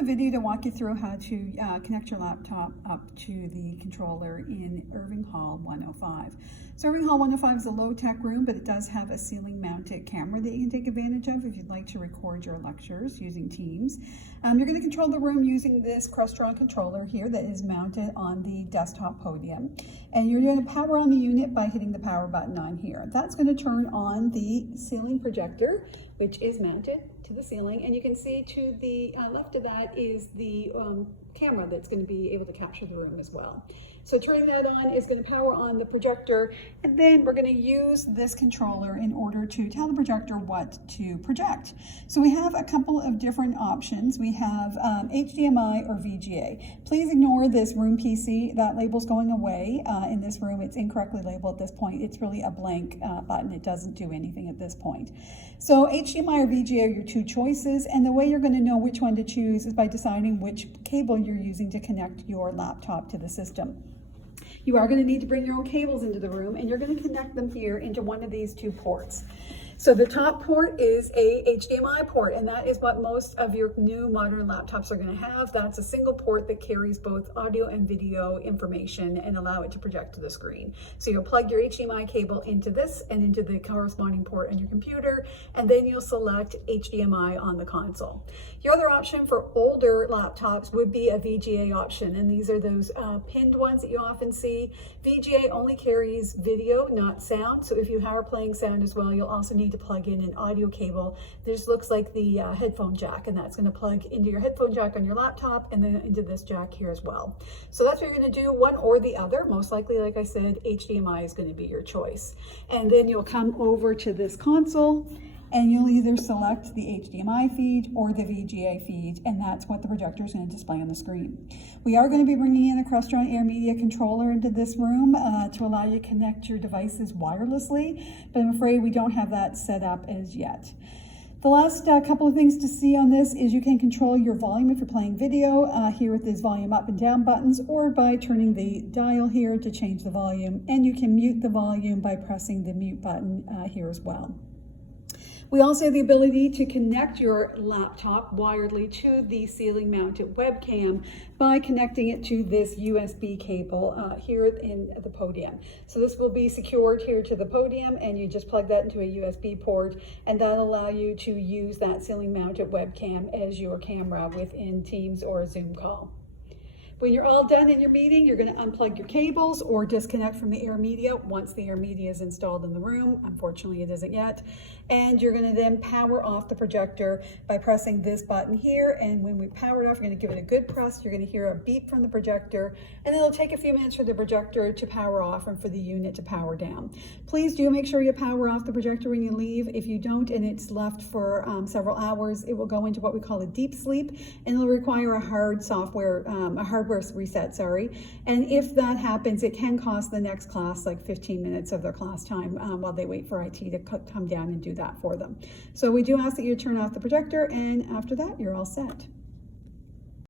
A video to walk you through how to connect your laptop up to the controller in Irving Hall 105. So Irving Hall 105 is a low-tech room, but it does have a ceiling-mounted camera that you can take advantage of if you'd like to record your lectures using Teams. You're going to control the room using this Crestron controller here that is mounted on the desktop podium. And you're going to power on the unit by hitting the power button on here. That's going to turn on the ceiling projector, which is mounted to the ceiling, and you can see to the left of that is the camera that's going to be able to capture the room as well. So turning that on is going to power on the projector, and then we're going to use this controller in order to tell the projector what to project. So we have a couple of different options. We have HDMI or VGA. Please ignore this room PC. That label's going away in this room. It's incorrectly labeled at this point. It's really a blank button. It doesn't do anything at this point. So HDMI or VGA are your two choices, and the way you're going to know which one to choose is by deciding which cable you're using to connect your laptop to the system. You are going to need to bring your own cables into the room, and you're going to connect them here into one of these two ports. So the top port is a HDMI port, and that is what most of your new modern laptops are going to have. That's a single port that carries both audio and video information and allow it to project to the screen. So you'll plug your HDMI cable into this and into the corresponding port on your computer, and then you'll select HDMI on the console. Your other option for older laptops would be a VGA option, and these are those pinned ones that you often see. VGA only carries video, not sound, so if you are playing sound as well, you'll also need to plug in an audio cable. This looks like the headphone jack, and that's going to plug into your headphone jack on your laptop and then into this jack here as well. So that's what you're going to do, one or the other. Most likely, like I said, HDMI is going to be your choice. And then you'll come over to this console, and you'll either select the HDMI feed or the VGA feed, and that's what the projector is going to display on the screen. We are going to be bringing in a Crestron Air Media controller into this room to allow you to connect your devices wirelessly, but I'm afraid we don't have that set up as yet. The last couple of things to see on this is you can control your volume if you're playing video here with these volume up and down buttons, or by turning the dial here to change the volume, and you can mute the volume by pressing the mute button here as well. We also have the ability to connect your laptop wiredly to the ceiling mounted webcam by connecting it to this USB cable here in the podium. So this will be secured here to the podium, and you just plug that into a USB port, and that'll allow you to use that ceiling mounted webcam as your camera within Teams or a Zoom call. When you're all done in your meeting, you're going to unplug your cables or disconnect from the Air Media once the Air Media is installed in the room. Unfortunately, it isn't yet. And you're going to then power off the projector by pressing this button here. And when we power it off, you're going to give it a good press. You're going to hear a beep from the projector, and then it'll take a few minutes for the projector to power off and for the unit to power down. Please do make sure you power off the projector when you leave. If you don't and it's left for several hours, it will go into what we call a deep sleep, and it'll require a hardware reset, and if that happens, it can cost the next class like 15 minutes of their class time while they wait for IT to come down and do that for them. So we do ask that you turn off the projector, and after that, you're all set.